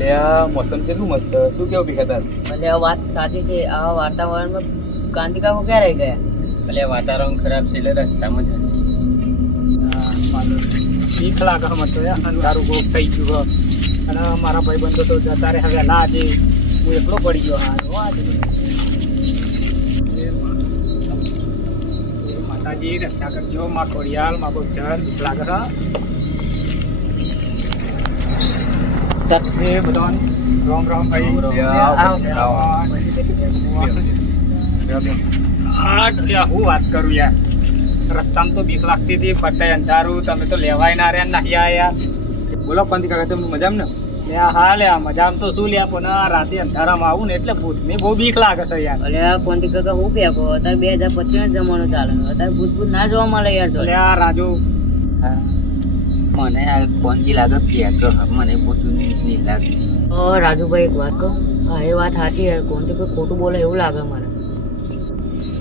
અરે આ મોસમ કેટલું મસ્ત શું કેવું ભીખાતા? એટલે આ વાત સાચી છે આ વાતાવરણમાં ગાંધી કાકો ક્યાં રહી ગયા? એટલે વાતાવરણ ખરાબ છે એટલે રસ્તામાં જ હસી બીક લાગે મને તો અંધારું ગોપ થઈ ગયું. અને મારા ભાઈબંધો તો જતા રહે હવે આજે હું એકલો પડી ગયો. હા આજે માતાજી રક્ષા કરજો માં ખોડિયાલમાં બહુચર બીક લાગે એ બધાને રામ રામ ભાઈ આવો, આવો. હા યાર, હું વાત કરું યાર. રસ્તામાં તો બીક લાગતી હતી બધાય અંધારું તમે તો લેવાય ના રહ્યા નાહી આયા. બોલો પંથી કાકા તમે મજામાં ને? લે હા લે આ મજામાં તો શું લે પણ આ રાતે અંધારામાં આવું ને એટલે ભૂતની બહુ બીક લાગે છે યાર. આ કોંતી કાકા હું અત્યારે બે હજાર પચીસ જમાનો ચાલે. અત્યારે ભૂત ભૂત ના જોવા મળે યાર રાજુ હા આ રાજુ. મને આ કોંજી લાગે ફેંકો મને પોતું નહીં લાગતી ઓ રાજુભાઈ એક વાત કહું? હા એ વાત સાચી યાર કોંતી કોઈ ખોટું બોલે એવું લાગે મને.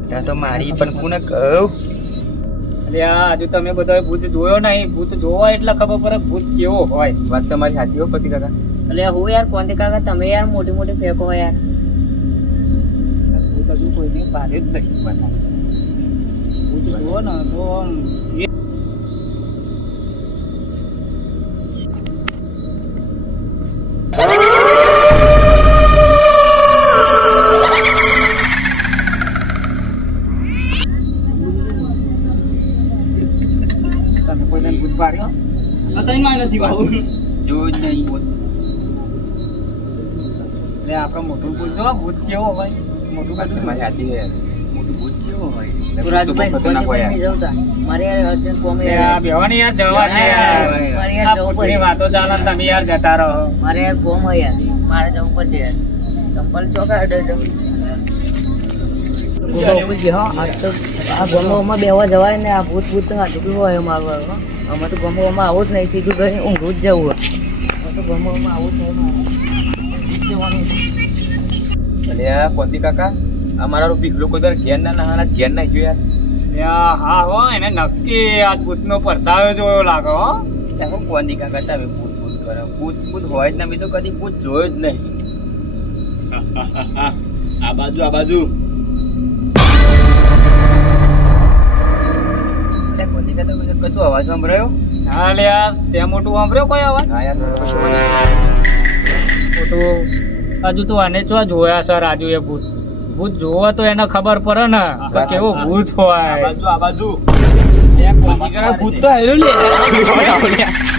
ત્યાં તો મારી પણ કોને કહું? એટલે આ હજુ તમે બધા ભૂત જોયો નહીં. ભૂત જોવા એટલે ખબર પડે ભૂત કેવો હોય. વાત તમારી સાચી હો પતિ કાકા. એટલે હું યાર કોંતી કાકા? તમે યાર મોટી મોટી ફેંકો યાર. ભૂત હજુ કોઈની પાડે જ નહીં બતાવે ભૂત જુઓ ને તો તમે કોઈને ભૂત પાડ્યો અત્યારમાં નથી બાબુ જો નહીં નહીં એટલે આપણે મોટું ભૂત જો ભૂત કેવો હોય? મોટું વાત બધું તમારી સાચી મોટું ભૂત કેવો હોય? રાજુભાઈ ભૂત મારે યાર અર્જન્ટ કોમ એ બેવાની યાર જવા છે મારે યાર જવું ભૂતની પડશે. વાતો ચાલે તમે યાર જતા રહો. મારે યાર કોમ હોય યાર. મારે જવું પડશે યાર. ચંપલ ચોકડા અડે આ ગમોમાં બેવા જવાય ને આ ભૂત ભૂત તો સાચું હોય મારું હો. અમે તો ગમોમાં આવું જ નહીં સીધું ઘરે ઊંઘું જ જવું હોય. તો ગમોમાં આવું જ નહીં મારે ઊંઘી જ જવાનું અરે આ કોંતી કાકા આ મારા પીકલો દર ઘેર ના નહાના ઘેર ના ગયો યાર હા હો એને નક્કી આ ભૂતનો પરસાયો જોયો લાગે હો. હું કાકા તમે ભૂત ભૂત કરો. ભૂત ભૂત હોય જ ને મેં તો કદી ભૂત જોયો જ નહીં. આ બાજુ આ બાજુ. ત્યાં કોંતી કશું અવાજ સંભળાયો? હા લે યાર તે મોટું સાંભળ્યો કોઈ અવાજ? હા યાર કશું મોટું હજુ તો આને ચો જોયા સર રાજુ એ ભૂત? ભૂત જોવા તો એને ખબર પડે ને કે કેવો ભૂત આ હોય બાજુ આ બાજુ. ભૂત તો ભૂત તો હેરું લે.